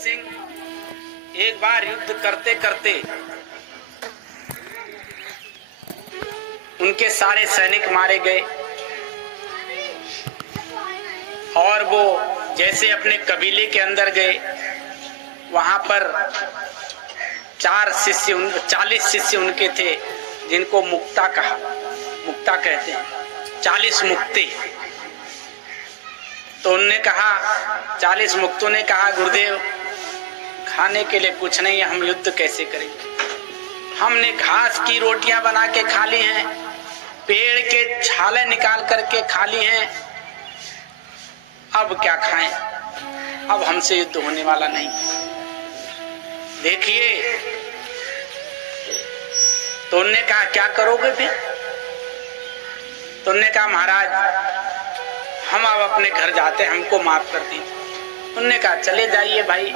सिंह एक बार युद्ध करते करते उनके सारे सैनिक मारे गए और वो जैसे अपने कबीले के अंदर गए, वहां पर 40 शिष्य उनके थे जिनको मुक्ता कहते हैं, 40 मुक्ते। तो उनने कहा, 40 मुक्तों ने कहा, गुरुदेव खाने के लिए कुछ नहीं, हम युद्ध कैसे करेंगे? हमने घास की रोटियां बना के खा ली हैं, पेड़ के छाले निकाल करके खा ली हैं, अब क्या खाएं? अब हमसे युद्ध होने वाला नहीं। देखिए, तो उन्होंने कहा क्या करोगे फिर? तो उन्होंने कहा महाराज हम अब अपने घर जाते हैं, हमको माफ कर दीजिए। उन्होंने कहा चले जाइए भाई,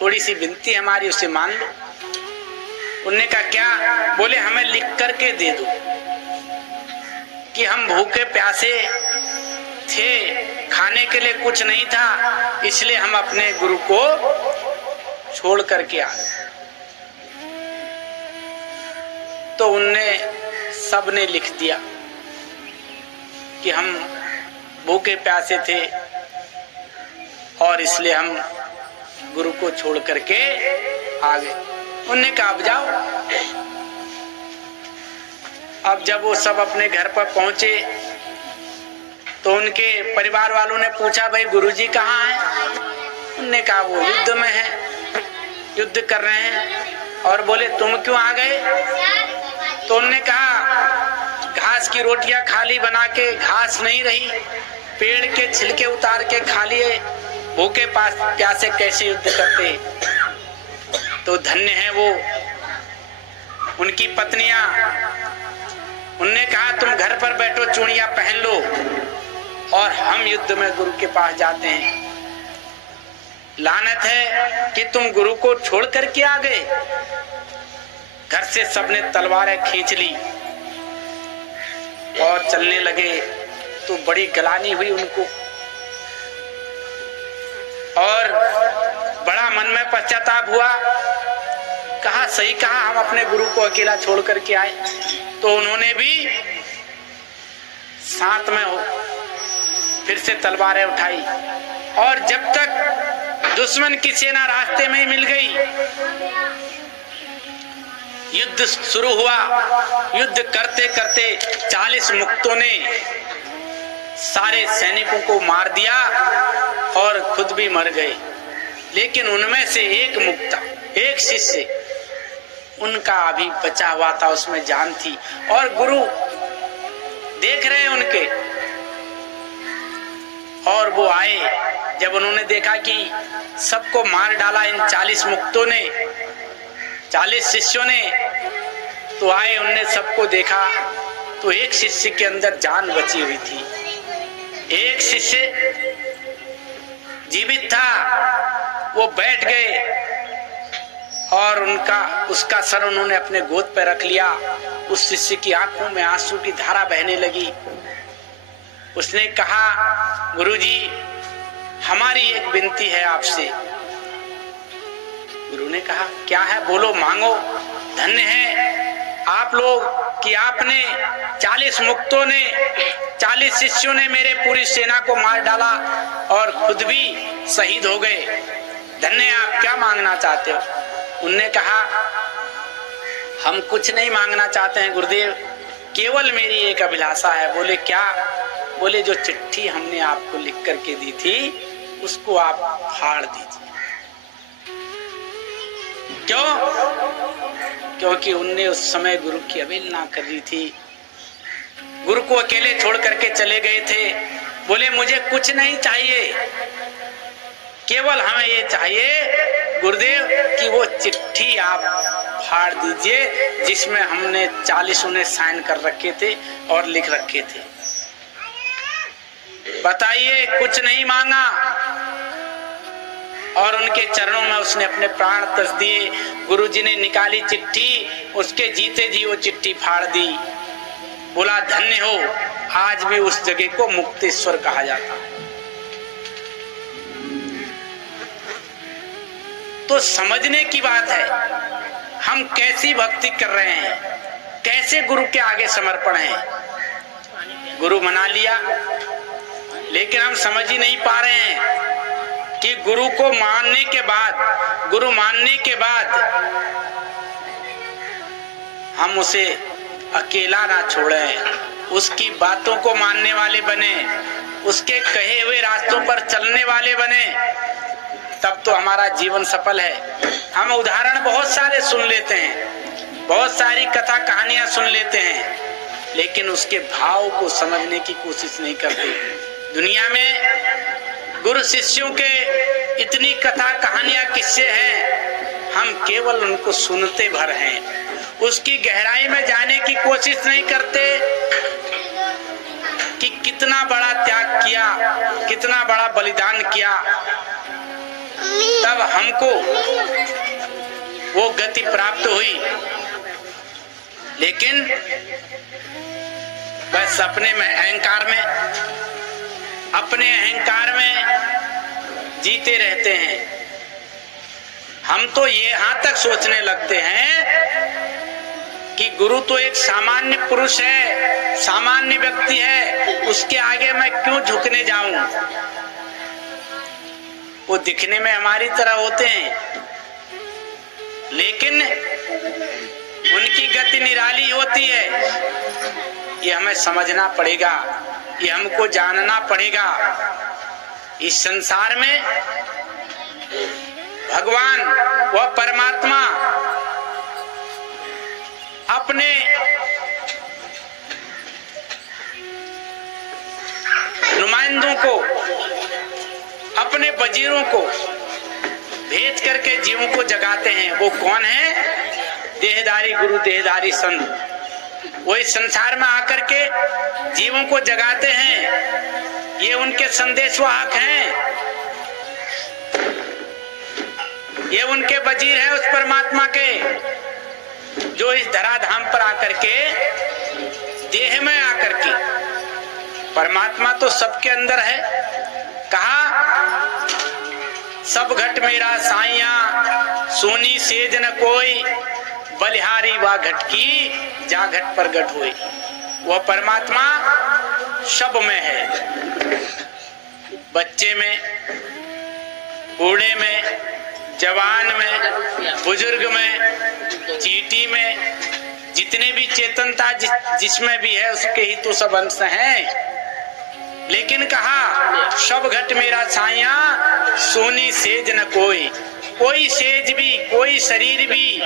थोड़ी सी विनती हमारी उसे मान लो। उन्होंने कहा क्या? बोले हमें लिख करके दे दो कि हम भूखे प्यासे थे, खाने के लिए कुछ नहीं था, इसलिए हम अपने गुरु को छोड़ करके आ गए। तो उनने सबने लिख दिया कि हम भूखे प्यासे थे और इसलिए हम गुरु को छोड़ करके आ गए। उनने कहा अब जाओ। अब जब वो सब अपने घर पर पहुंचे तो उनके परिवार वालों ने पूछा भाई गुरुजी कहाँ हैं? उनने कहा वो युद्ध में है, युद्ध कर रहे हैं। और बोले तुम क्यों आ गए? तो उनने कहा घास की रोटियां खाली बना के, घास नहीं रही, पेड़ के छिलके उतार के खा लिए, भूखे प्यासे कैसे युद्ध करते? तो धन्य है वो उनकी पत्नियां। उनने कहा तुम घर पर बैठो, चूड़ियां पहन लो और हम युद्ध में गुरु के पास जाते हैं। लानत है कि तुम गुरु को छोड़ करके आ गए। घर से सबने तलवारें खींच ली और चलने लगे। तो बड़ी गलानी हुई उनको और बड़ा मन में पश्चाताप हुआ। कहा सही कहा, हम अपने गुरु को अकेला छोड़ करके आए। तो उन्होंने भी साथ में फिर से तलवारें उठाई और जब तक दुश्मन की सेना रास्ते में ही मिल गई, युद्ध शुरू हुआ। युद्ध करते करते 40 मुक्तों ने सारे सैनिकों को मार दिया और खुद भी मर गए। लेकिन उनमें से एक मुक्ता, एक शिष्य, उनका अभी बचा हुआ था, उसमें जान थी और गुरु देख रहे उनके। और वो आए, जब उन्होंने देखा कि सबको मार डाला इन 40 मुक्तों ने, 40 शिष्यों ने, तो आए, उनने सबको देखा तो एक शिष्य के अंदर जान बची हुई थी। एक शिष्य जीवित था। वो बैठ गए और उसका सर उन्होंने अपने गोद पर रख लिया। उस शिष्य की आंखों में आंसू की धारा बहने लगी। उसने कहा गुरुजी हमारी एक विनती है आपसे। गुरु ने कहा क्या है? बोलो, मांगो। धन्य है आप लोग कि आपने 40 मुक्तों ने, 40 शिष्यों ने मेरे पूरी सेना को मार डाला और खुद भी शहीद हो गए। धन्य, आप क्या मांगना चाहते हो? उनने कहा हम कुछ नहीं मांगना चाहते हैं गुरुदेव, केवल मेरी एक अभिलाषा है। बोले क्या? बोले जो चिट्ठी हमने आपको लिख करके दी थी उसको आप फाड़ दीजिए। क्यों? क्योंकि उनने उस समय गुरु की अवहेलना कर दी थी, गुरु को अकेले छोड़ करके चले गए थे। बोले मुझे कुछ नहीं चाहिए, केवल हमें ये चाहिए गुरुदेव कि वो चिट्ठी आप फाड़ दीजिए जिसमें हमने 40 ने साइन कर रखे थे और लिख रखे थे। बताइए, कुछ नहीं मांगा और उनके चरणों में उसने अपने प्राण तस दिए। गुरुजी ने निकाली चिट्ठी, उसके जीते जी वो चिट्ठी फाड़ दी। बोला धन्य हो, आज भी उस जगह को मुक्तेश्वर कहा जाता है। तो समझने की बात है हम कैसी भक्ति कर रहे हैं, कैसे गुरु के आगे समर्पण है। गुरु मना लिया, लेकिन हम समझ ही नहीं पा रहे हैं कि गुरु को मानने के बाद, गुरु मानने के बाद हम उसे अकेला ना छोड़ें, उसकी बातों को मानने वाले बने, उसके कहे हुए रास्तों पर चलने वाले बने, तब तो हमारा जीवन सफल है। हम उदाहरण बहुत सारे सुन लेते हैं, बहुत सारी कथा कहानियां सुन लेते हैं, लेकिन उसके भाव को समझने की कोशिश नहीं करते। दुनिया में गुरु शिष्यों के इतनी कथा कहानियां किस्से हैं, हम केवल उनको सुनते भर हैं, उसकी गहराई में जाने की कोशिश नहीं करते कि कितना बड़ा त्याग किया, कितना बड़ा बलिदान किया, तब हमको वो गति प्राप्त हुई। लेकिन बस अपने में अहंकार में, अपने अहंकार में जीते रहते हैं। हम तो ये यहां तक सोचने लगते हैं कि गुरु तो एक सामान्य पुरुष है, सामान्य व्यक्ति है, उसके आगे मैं क्यों झुकने जाऊं। वो दिखने में हमारी तरह होते हैं, लेकिन उनकी गति निराली होती है। ये हमें समझना पड़ेगा, ये हमको जानना पड़ेगा। इस संसार में भगवान व परमात्मा अपने नुमाइंदों को, अपने वजीरों को भेज करके जीवों को जगाते हैं। वो कौन है? देहधारी गुरु, देहधारी संत। वो इस संसार में आकर के जीवों को जगाते हैं, ये उनके संदेशवाहक हैं, ये उनके वजीर हैं उस परमात्मा के, जो इस धराधाम पर आकर के, देह में आकर के, परमात्मा तो सबके अंदर है। कहा सब घट मेरा साइया, सोनी सेज न कोई, बलिहारी वा घट की, जा घट पर घट हुई। वह परमात्मा सब में है, बच्चे में, बूढ़े में, जवान में, बुजुर्ग में, चींटी में, जितने भी चेतनता जिसमें भी है उसके ही तो सब अंश हैं। लेकिन कहा सब घट मेरा साइया, सोनी सेज न कोई। कोई सेज भी, कोई शरीर भी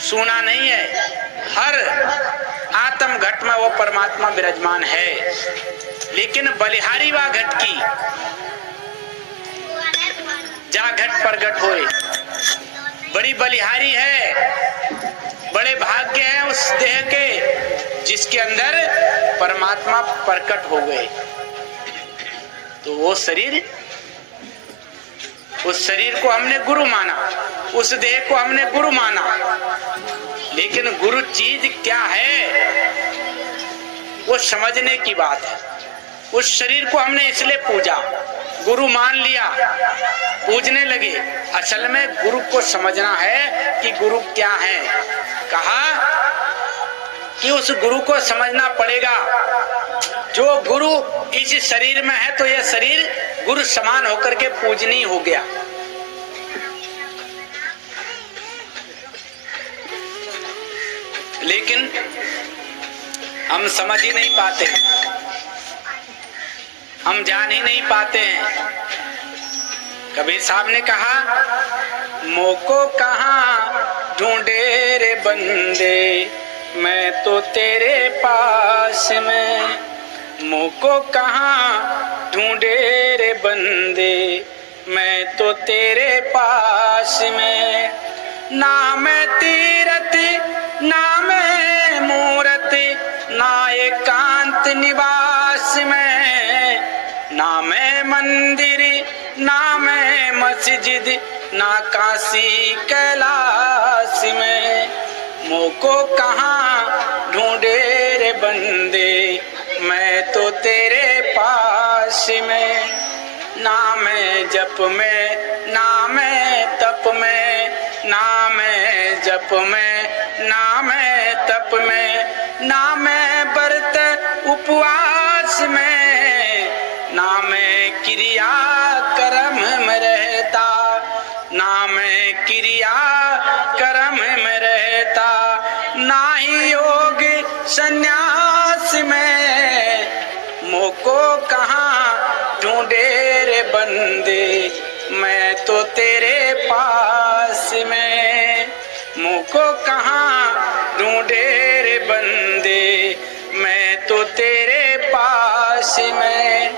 सोना नहीं है। हर आत्म घट में वो परमात्मा विराजमान है। लेकिन बलिहारी वा घट की, जा घट पर घट होए, बड़ी बलिहारी है, बड़े भाग्य हैं उस देह के जिसके अंदर परमात्मा प्रकट हो गए। तो वो शरीर, उस शरीर को हमने गुरु माना, उस देह को हमने गुरु माना, लेकिन गुरु चीज क्या है वो समझने की बात है। उस शरीर को हमने इसलिए पूजा, गुरु मान लिया, पूजने लगे। असल में गुरु को समझना है कि गुरु क्या है। कहा कि उस गुरु को समझना पड़ेगा। जो गुरु इस शरीर में है तो यह शरीर गुरु समान होकर के पूजनीय हो गया। लेकिन हम समझ ही नहीं पाते, हम जान ही नहीं पाते हैं। कबीर साहब ने कहा मोको कहाँ ढूंढे रे बंदे, मैं तो तेरे पास में। मोको कहाँ ढूंढे रे बंदे, मैं तो तेरे पास में। ना मैं तीरथ, ना मैं मूरत, ना एकांत निवास में, ना मैं मंदिर, ना मैं मस्जिद, ना काशी कैलाश में। मोको कहाँ ढूंढे रे बंदे, मैं तो तेरे पास में। ना मैं जप में, ना मैं तप जप में, ना मैं तप में, ना मैं व्रत उपवास में, ना मैं क्रिया कर्म में रहता, ना मैं क्रिया कर्म में रहता, ना ही योग संन्यास में। मोको कहाँ ढूंढे रे बंदे, मैं तो तेरे पास में। मोको कहाँ ढूंढे रे बंदे, मैं तो तेरे पास में।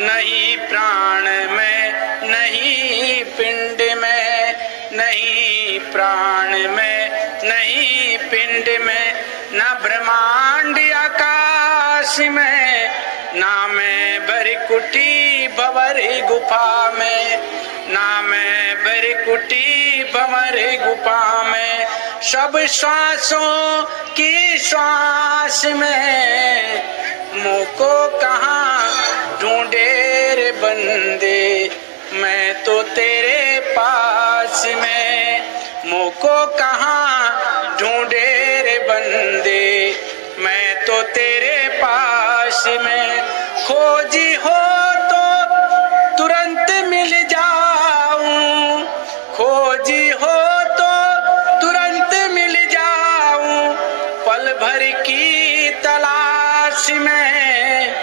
नहीं प्राण में, नहीं पिंड में, नहीं प्राण में, नहीं पिंड में, न ब्रह्मांड आकाश में, ना मैं बरकुटी भंवरी गुफा में, ना मैं बरकुटी भंवरी गुफा में। सब श्वासों की श्वास में, मोको कहाँ ढूंढे रे बंदे, मैं तो तेरे पास में। मोको कहाँ ढूंढे रे बंदे, मैं तो तेरे पास में। खोजी हो तो तुरंत मिल जाऊं, खोजी हो तो तुरंत मिल जाऊं, पल भर की तलाश में।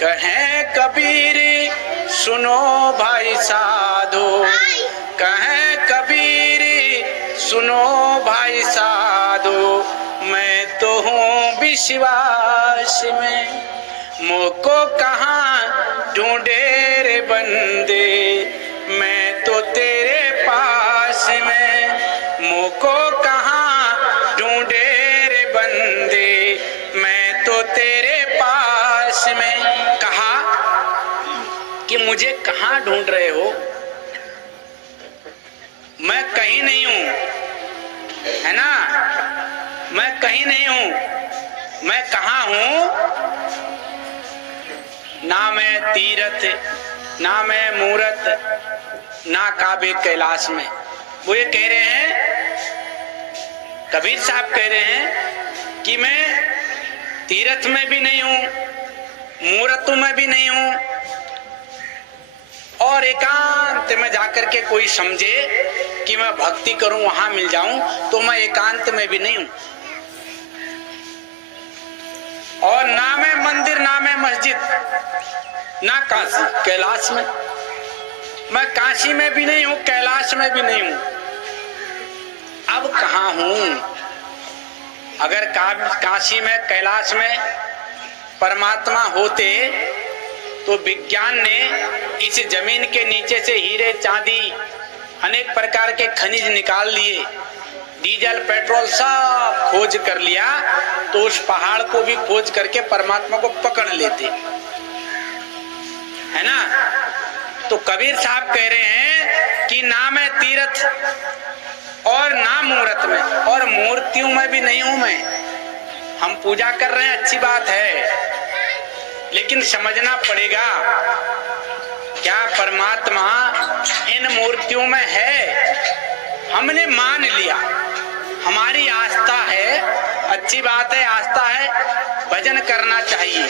कहें कबीर सुनो भाई साधो, कहें कबीर सुनो भाई साधो, मैं तो हूँ विश्वास में। मोको कहाँ ढूंढे रे बंदे, मैं तो तेरे पास में। मोको कहाँ ढूंढे रे बंदे, मैं तो तेरे पास में। कहा कि मुझे कहाँ ढूंढ रहे हो, मैं कहीं नहीं हूं, है ना, मैं कहीं नहीं हूं। मैं कहाँ हूं? ना मैं तीरथ, ना मैं मूरत, ना काबे कैलाश में। वो ये कह रहे हैं, कबीर साहब कह रहे हैं कि मैं तीरथ में भी नहीं हूं, मूरतों में भी नहीं हूं, और एकांत में जाकर के कोई समझे कि मैं भक्ति करूं वहां मिल जाऊं, तो मैं एकांत में भी नहीं हूं। और ना मैं मंदिर, ना मैं मस्जिद, ना काशी कैलाश में। मैं काशी में भी नहीं हूं, कैलाश में भी नहीं हूं। अब कहाँ हूं? अगर काशी में कैलाश में परमात्मा होते तो विज्ञान ने इस जमीन के नीचे से हीरे चांदी अनेक प्रकार के खनिज निकाल लिए, डीजल पेट्रोल सब खोज कर लिया, तो उस पहाड़ को भी खोज करके परमात्मा को पकड़ लेते, है ना। तो कबीर साहब कह रहे हैं कि ना मैं तीर्थ और ना मूर्त में, और मूर्तियों में भी नहीं हूं मैं। हम पूजा कर रहे हैं, अच्छी बात है, लेकिन समझना पड़ेगा क्या परमात्मा इन मूर्तियों में है? हमने मान लिया, हमारी आस्था है, अच्छी बात है, आस्था है, भजन करना चाहिए,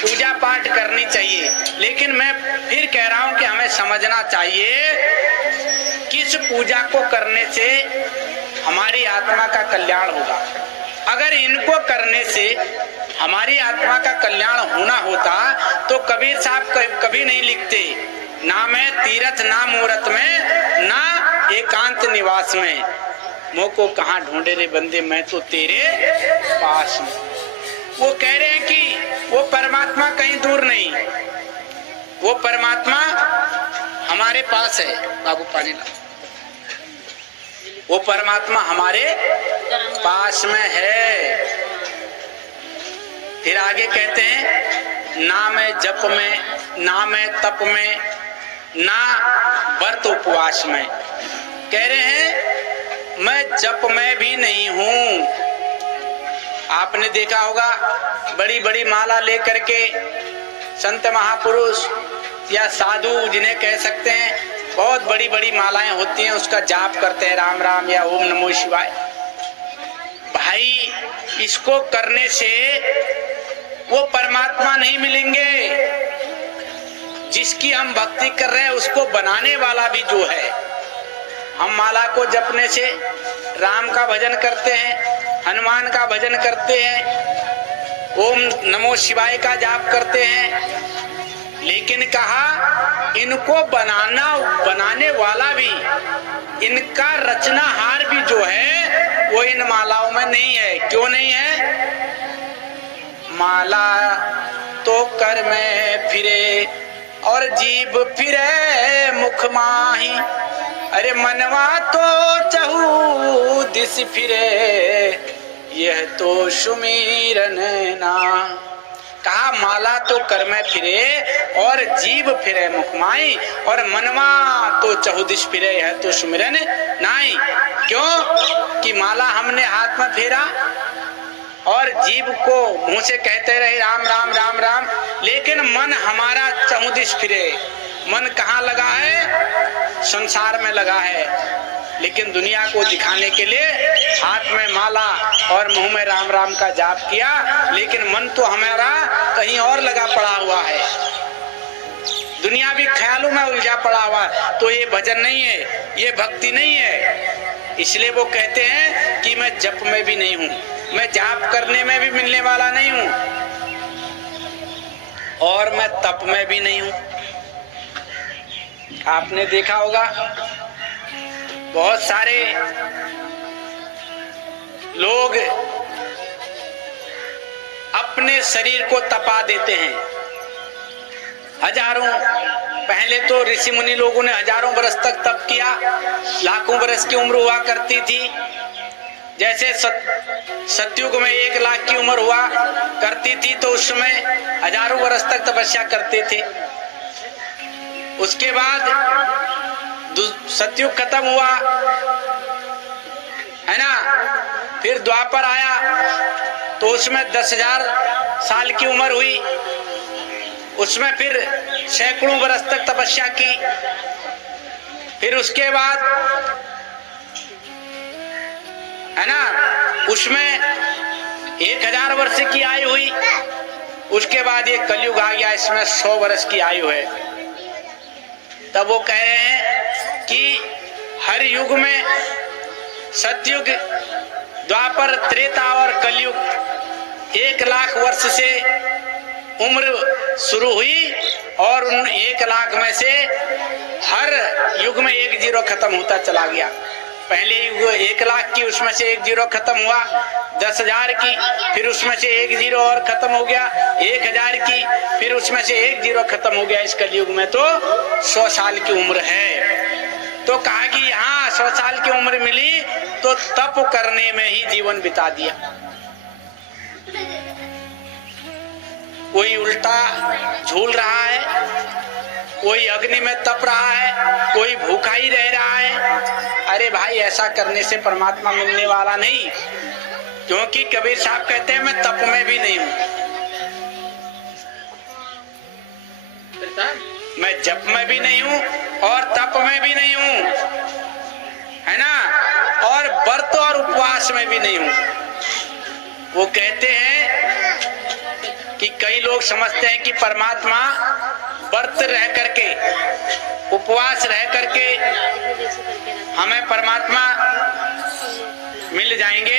पूजा पाठ करनी चाहिए, लेकिन मैं फिर कह रहा हूं कि हमें समझना चाहिए किस पूजा को करने से हमारी आत्मा का कल्याण होगा। अगर इनको करने से हमारी आत्मा का कल्याण होना होता तो कबीर साहब कभी नहीं लिखते, ना मैं तीर्थ ना मूर्त में, ना एकांत निवास में। मोको कहाँ ढूंढे रे बंदे, मैं तो तेरे पास में। वो कह रहे हैं कि वो परमात्मा कहीं दूर नहीं, वो परमात्मा हमारे पास है। बाबू पानी ला। वो परमात्मा हमारे पास में है। फिर आगे कहते हैं, ना मैं जप में, ना मैं तप में, ना व्रत उपवास में। कह रहे हैं मैं जप में भी नहीं हूं। आपने देखा होगा बड़ी बड़ी माला लेकर के संत महापुरुष या साधु जिन्हें कह सकते हैं, बहुत बड़ी बड़ी मालाएं होती हैं, उसका जाप करते हैं, राम राम या ओम नमो शिवाय। भाई इसको करने से वो परमात्मा नहीं मिलेंगे। जिसकी हम भक्ति कर रहे हैं उसको बनाने वाला भी जो है, हम माला को जपने से राम का भजन करते हैं, हनुमान का भजन करते हैं, ओम नमो शिवाय का जाप करते हैं, लेकिन कहा इनको बनाने वाला भी, इनका रचनाहार भी जो है वो इन मालाओं में नहीं है। क्यों नहीं है? माला तो कर में फिरे और जीभ फिरे मुख माही, अरे मनवा तो चहु दिस फिरे, यह तो सुमिरन ना। कहा माला तो कर में फिरे और जीभ फिरे मुख माही, और मनवा तो चहुदिश फिरे, यह तो सुमिरन नाई। क्यों? कि माला हमने हाथ में फेरा और जीभ को मुंह से कहते रहे राम राम राम राम, लेकिन मन हमारा चहुदिश फिरे। मन कहाँ लगा है? संसार में लगा है। लेकिन दुनिया को दिखाने के लिए हाथ में माला और मुंह में राम राम का जाप किया, लेकिन मन तो हमारा कहीं और लगा पड़ा हुआ है, दुनियावी ख्यालों में उलझा पड़ा हुआ। तो ये भजन नहीं है, ये भक्ति नहीं है। इसलिए वो कहते हैं कि मैं जप में भी नहीं हूँ, मैं जाप करने में भी मिलने वाला नहीं हूँ, और मैं तप में भी नहीं हूँ। आपने देखा होगा बहुत सारे लोग अपने शरीर को तपा देते हैं। हजारों, पहले तो ऋषि मुनि लोगों ने हजारों बरस तक तप किया, लाखों बरस की उम्र हुआ करती थी। जैसे सतयुग में 1 लाख की उम्र हुआ करती थी, तो उस समय हजारों बरस तक तपस्या करते थे। उसके बाद सतयुग खत्म हुआ है ना, फिर द्वापर आया तो उसमें 10,000 साल की उम्र हुई, उसमें फिर सैकड़ों बरस तक तपस्या की। फिर उसके बाद है ना, उसमें 1000 वर्ष की आयु हुई। उसके बाद ये कलयुग आ गया, इसमें 100 वर्ष की आयु है। तब वो कह रहे हैं कि हर युग में सतयुग, द्वापर, त्रेता और कलयुग 1 लाख वर्ष से उम्र शुरू हुई, और उन 1 लाख में से हर युग में 1 जीरो खत्म होता चला गया। पहले युग 1 लाख की, उसमें से 1 जीरो खत्म हुआ। 10,000 की, फिर उसमें से 1 जीरो और खत्म हो गया। 1,000 की, फिर उसमें से 1 जीरो खत्म हो गया। इस कलयुग में तो 100 साल की उम्र है। तो कहा कि यहाँ 100 साल की उम्र मिली तो तप करने में ही जीवन बिता दिया। कोई उल्टा झूल रहा है, कोई अग्नि में तप रहा है, कोई भूखा ही रह रहा है। अरे भाई, ऐसा करने से परमात्मा मिलने वाला नहीं। क्योंकि कबीर साहब कहते हैं मैं तप में भी नहीं हूं, मैं जप में भी नहीं हूं और तप में भी नहीं हूं, है ना, और व्रत और उपवास में भी नहीं हूं। वो कहते हैं कि कई लोग समझते हैं कि परमात्मा व्रत रह करके, उपवास रह करके हमें परमात्मा मिल जाएंगे।